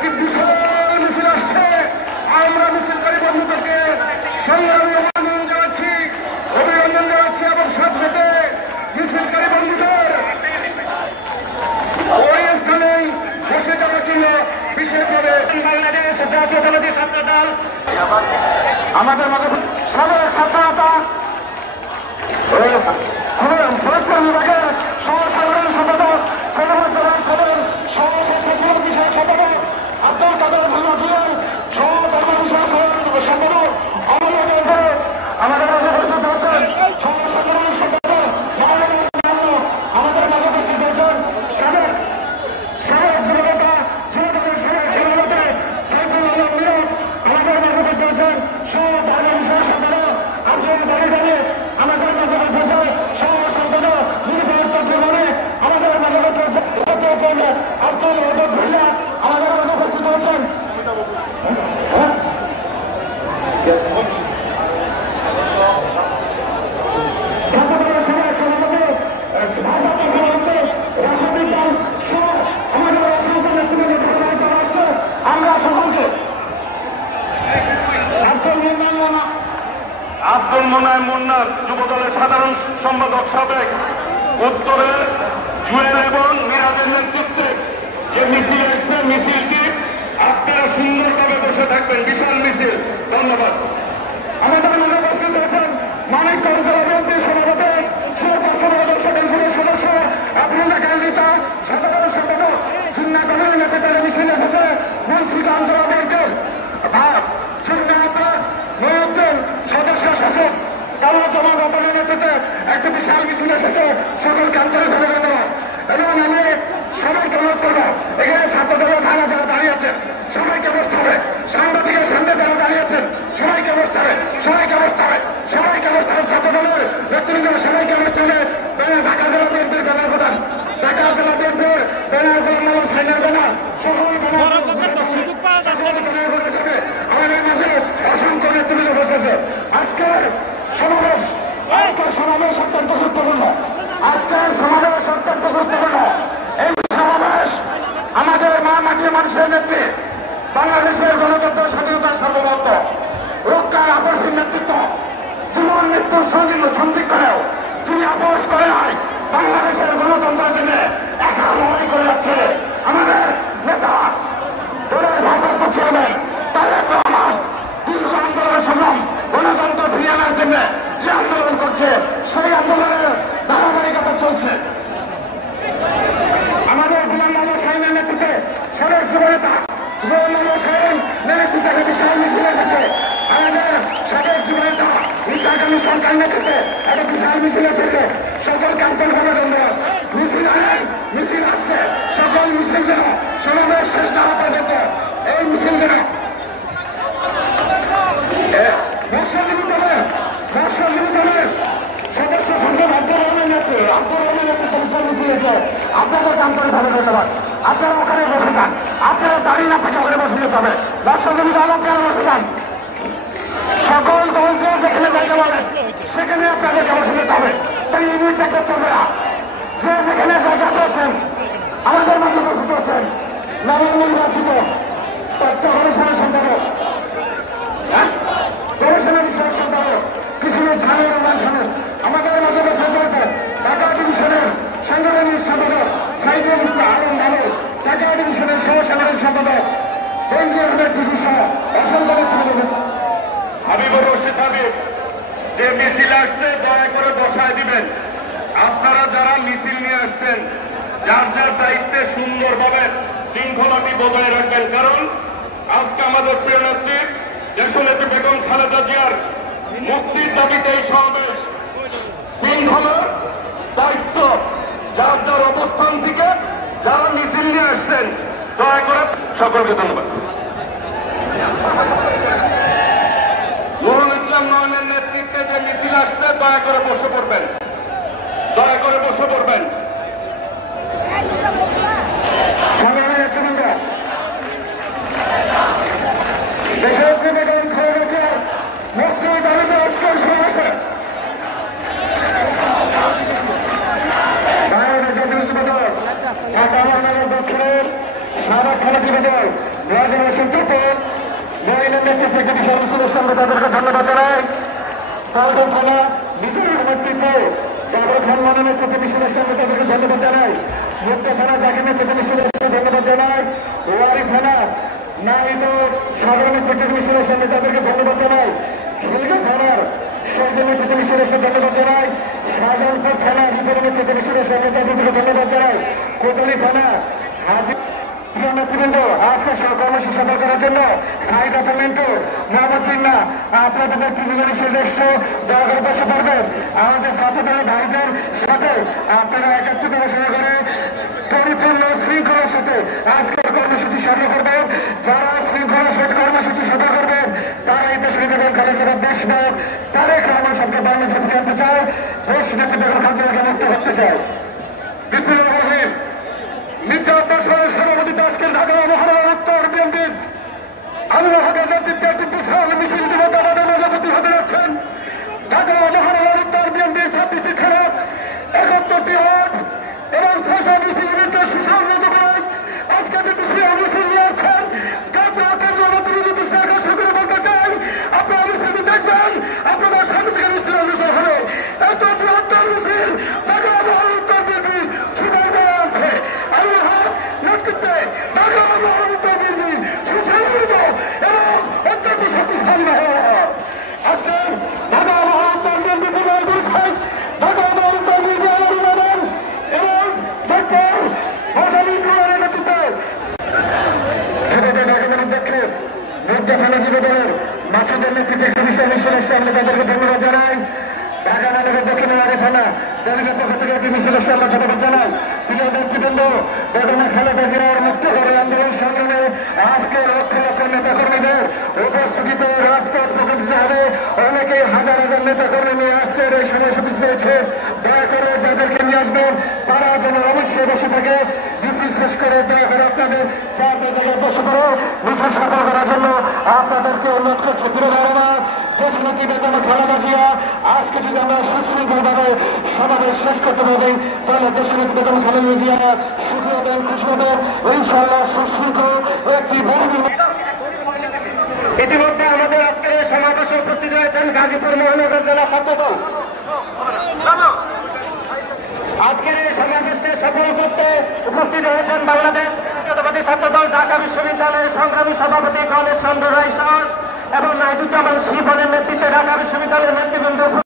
একটি বিশাল মিছিল আসছে। আমরা মিছিলকারী বন্ধুদেরকে সংগ্রামী অভিনন্দন জানাচ্ছি, এবং সাথে সাথে মিছিলকারী বন্ধুদের ওই স্থানেই বসে যাওয়ার জন্য বিশেষভাবে বাংলাদেশ জাতীয়তাবাদী ছাত্র দল আমাদের মাঝে সবের ছাত্রতা ফরিদপুর বিভাগের সহসাধারণ সম্পাদক সৈয়দ জালাল সাহেব, সহ বিষয়ক সম্পাদক আব্দুল কাদের ভুইয়া জিয়াল, সহ ধর্ম বিষয়ক সম্পাদক আমাদের মাঝে উপস্থিত হচ্ছেন সহসাধারণ সম্পাদক আমাদের মাঝে উপস্থিত হয়েছেন সাবেক যুবনেতা যুবদলের সাবেক সভাপতি সাইফুল আলম মিয়াদ, আমাদের মাঝে উপস্থিত হয়েছেন সহ ধর্ম বিষয়ক সম্পাদক আব্দুল বাড়ি, আমাদের মাঝে উপস্থিত হয়েছেন সহ সম্পাদক নির্বাচন চট্টগ্রামে, আমাদের মাঝে উপস্থিত হয়েছেন আব্দুল ওয়াদুদ ভুইয়া, আমাদের মাঝে উপস্থিত হয়েছেন আব্দুল মোনায়েম মুন্না যুবদলের সাধারণ সম্পাদক সাবেক, উত্তরে জুয়েল এবং মিরাজের নেতৃত্বে যে মিছিল এসছে, মিছিলটি আপনারা সুন্দরভাবে বসে থাকবেন। বিশাল মিছিল। ধন্যবাদ। আমাদের মাঝে উপস্থিত হয়েছেন মানিকগঞ্জ জেলা বিএনপির সভাপতি সেকেন্ডারের সদস্য আবদুল্লাহ কালিতা, সাধারণ সম্পাদক চিন্না কমিটির নেতৃত্বে মিছিল এসেছে মুন্সিগঞ্জ জেলা বিএনপির সদস্য শাসক কালাজামান রতনের নেতৃত্বে একটি বিশাল মিছিল এসেছে। সকলকে আন্তরিকভাবে ধন্যবাদ। এবং আমি সবাইকে অনুরোধ করবো, এখানে ছাত্রদলের ভাড়া যারা দাঁড়িয়েছেন সবাইকে বসতে হবে, সাংবাদিকের সামনে যারা দাঁড়িয়েছেন সবাইকে বসতে হবে, সবাইকে বসতে হবে, সবাইকে বসতে হবে। ছাত্রদলের নেতৃবৃন্দ সবাইকে বসতে হবে। ঢাকা জেলা বিএনপির ব্যানার প্রধান, ঢাকা জেলা বিএনপির ব্যানার গোলাম সাইনার ব্যানার সকল ব্যানার আমাদের মাঝে অসংখ্য নেতৃবৃন্দ বসেছে। আজকের সমাবেশ অত্যন্ত গুরুত্বপূর্ণ। এই সমাবেশ আমাদের মা মাটির মানুষের নেত্রী, বাংলাদেশের গণতন্ত্র স্বাধীনতার সার্বভৌমত্ব রক্ষার আপসের নেতৃত্ব, জীবন মৃত্যুর সন্দীপ করেও যিনি আপোষ করে নাই, বাংলাদেশের গণতন্ত্রের জন্য একা লড়াই করে যাচ্ছে আমাদের নেতা দলের ভারপ্রাপ্ত চেয়ারম্যান তারেক রহমান। দীর্ঘ আন্দোলন সংগ্রাম গণতন্ত্র ফিরিয়ে আনার জন্য যে আন্দোলন করছে, সেই আন্দোলনের ধারাবাহিকতা চলছে। আমাদের গোলাম মোহাম্মদ শাহীনের নেতৃত্বে সাবেক যুবনেতা গোলাম মোহাম্মদ শাহীন নেতৃত্বে বিশাল মিছিল এসেছে। আমাদের সাবেক যুবনেতা ঈসা আলী সরকার নেতৃত্বে একটা বিশাল মিছিল এসেছে। সকলকে আন্তরিকভাবে ধন্যবাদ। মিছিল আসছে, সকল মিছিল যেন সমাবেশ শেষ না হওয়া পর্যন্ত এই মিছিল যেন সদস্য সচিব আব্দুর রহমানের নেতৃত্বে মিছিল মিছিয়েছে। আপনাদেরকে আন্তরিকভাবে ধন্যবাদ। আপনারা ওখানে বসে যান, আপনারা দাঁড়িয়ে না থেকে ওখানে বসে যেতে হবে। রাষ্ট্রজীবী দল আপনারা বসে যান, সকল দল যে যেখানে জায়গা পাবেন সেখানে আপনাদেরকে বসে যেতে হবে। এই ইউনিট দেখতে চলবে না। যে যেখানে জায়গা পেয়েছেন আমাদের মাঝে উপস্থিত হচ্ছেন নবনির্বাচিত তথ্য গবেষণা সম্পাদক, গবেষণা বিষয়ক সম্পাদক কিশোর ঝানুর রহমান সাহেব, আমাদের মাঝে উপস্থিত হয়েছেন ঢাকা ডিভিশনের সাংগঠনিক সম্পাদক সাইদুল ইসলাম আলম বাবু, ঢাকা ডিভিশনের সহ সাধারণ সম্পাদক বেনজির আহমেদ টিভি সহ অসংখ্য নেতৃবৃন্দ। হাবিবুর রশিদ হাবিব, যে মিছিল আসছে দয়া করে বসায় দিবেন। আপনারা যারা মিছিল নিয়ে আসছেন যার যার দায়িত্বে সুন্দরভাবে শৃঙ্খলাটি বজায় রাখবেন। কারণ আজকে আমাদের প্রিয় নেত্রী দেশনেত্রী বেগম খালেদা জিয়ার মুক্তির দাবিতে এই সমাবেশ। শৃঙ্খলার দায়িত্ব যার যার অবস্থান থেকে যারা মিছিল নিয়ে আসছেন দয়া করে সকলকে ধন্যবাদ। নুরুল ইসলাম নয়নের নেতৃত্বে যে মিছিল আসছে দয়া করে বসে পড়বেন, দয়া করে বসে পড়বেন। দেশনেত্রী বেগম খালেদা জিয়ার মুক্তির দাবিতে আজকের সমাবেশে জাতীয় যুবদল ঢাকা মহানগর দক্ষিণের সাবেক খেলাধুলা দল মহিলার নেতৃত্বে একটি সর্বশেষের সঙ্গে তাদেরকে ধন্যবাদ জানাই। পল্টন থানা নিজের নেতৃত্বে জাভেদ খান মানের নেতৃত্বে মিছিলের সঙ্গে তাদেরকে ধন্যবাদ জানাই। মুক্তা থানা জাকির নেতৃত্বে মিছিলের সঙ্গে ধন্যবাদ জানাই। ওয়ারি থানা নাহিদ সাধারণ নেতৃত্বে মিছিলের সঙ্গে তাদেরকে ধন্যবাদ জানাই। খিলগা থানার শহীদের নেতৃত্বে মিছিলের সঙ্গে ধন্যবাদ জানাই। শাহজাহানপুর থানা নিজের নেতৃত্বে মিছিলের সঙ্গে তাদেরকে ধন্যবাদ জানাই। কোতোয়ালি থানা হাজি প্রিয় নেতৃবৃন্দ, আজকে কর্মসূচি সফল করার জন্য সাইদ হাসান মেন্টু, মোহাম্মদ জিন্না আপনাদের নেতৃত্বে নিজস্ব দয়া করে বসে পড়বেন। আমাদের ছাত্রদলের ভাইদের সাথে আপনারা একাত্রিত ঘোষণা করে পরিপূর্ণ শৃঙ্খলার সাথে আজকের কর্মসূচি সফল করবেন। যারা শৃঙ্খলার সাথে কর্মসূচি সফল করবেন তারা এই দেশের বেগম খালেদা দেশ নায়ক তারেক রহমান সাহেবকে বাংলাদেশে ফিরিয়ে আনতে চায়, দেশ নেত্রী বেগম খালেদাকে মুক্ত করতে চায়। বিসমিল্লাহির রহমানির রহিম। মির্জা আব্বাস খানের সভাপতিত্বে আজকের ঢাকা মহানগর উত্তর বিএনপির আমিনুল হকের নেতৃত্বে একটি বিশাল মিছিল ইতিমধ্যে আমাদের মাঝে উপস্থিত হতে যাচ্ছেন। ঢাকা মহানগর উত্তর বিএনপির 26টি থানা, 71টি ওয়ার্ড এবং 600 মিছিল ইউনিটকে সুসংহত করে আজকে যে বিশাল মিছিল নিয়ে আসছেন, বলতে চাই আপনারা মিছিলটি দেখবেন, আপনাদের সামনে থেকে মিছিল অনুসরণ হবে। এত বৃহত্তর মিছিল ঢাকা মহানগর উত্তর বিএনপি ছুটাই দেওয়া আছে। আমিনুল হক নেতৃত্বে ঢাকা মহানগর উত্তর বিএনপি সুসংগঠিত এবং অত্যন্ত শক্তিশালী হওয়া আজকে ঢাকা মহানগর উত্তর বিএনপি বিভাগ গুলশান, ঢাকা মহানগর উত্তর বিএনপি এবং ডক্টর মোজামিল কুমারের নেতৃত্বে যুবদল আগমনের পক্ষে মুক্তা থানা যুবদলের মাসুদের নেতৃত্বে একটি বিশাল মিছিলের সামনে তাদেরকে ধন্যবাদ জানাই। ঢাকা নগরের দক্ষিণ ওয়ারি থানা দলের পক্ষ থেকে একটি মিছিলের সামনে ধন্যবাদ জানাই। প্রিয় নেতৃবৃন্দ, বেগম খালেদা জিয়ার মুক্ত করে আন্দোলন সংগ্রামে আজকে লক্ষ লক্ষ নেতাকর্মীদের উপস্থিতিতে রাজপথ প্রকাশিত হবে। অনেকে হাজার হাজার নেতাকর্মী নিয়ে আজকের এই সময় উপস্থিত হয়েছে। দয়া করে যাদেরকে নিয়ে আসবেন তারা যেন অবশ্যই বসে থাকে। মিছিল শেষ করে দয়া করে আপনাদের চার জায়গায় বসে করে মিছিল সফল করার জন্য আপনাদেরকে অনুরোধ করছে। প্রিয় ধারণা দেশনেত্রী বেগম খালেদা জিয়া আজকে যদি আমরা সুশৃঙ্খলভাবে সমাবেশ শেষ করতে পারবেন তাহলে দেশনেত্রী বেগম খালেদা জিয়া সুখী হবেন, খুশি হবেন। ইনশাআল্লাহ সুশৃঙ্খল একটি ইতিমধ্যে আমাদের আজকের এই সমাবেশে উপস্থিত হয়েছেন গাজীপুর মহানগর জেলা ছাত্রদল। আজকের এই সমাবেশকে সফল করতে উপস্থিত হয়েছেন বাংলাদেশ জাতীয়তাবাদী ছাত্রদল ঢাকা বিশ্ববিদ্যালয়ের সংগ্রামী সভাপতি কলেজ চন্দ্র রায় সাহস এবং নাইদুজ্জামান শিবনের নেতৃত্বে ঢাকা বিশ্ববিদ্যালয়ের নেতৃবৃন্দ।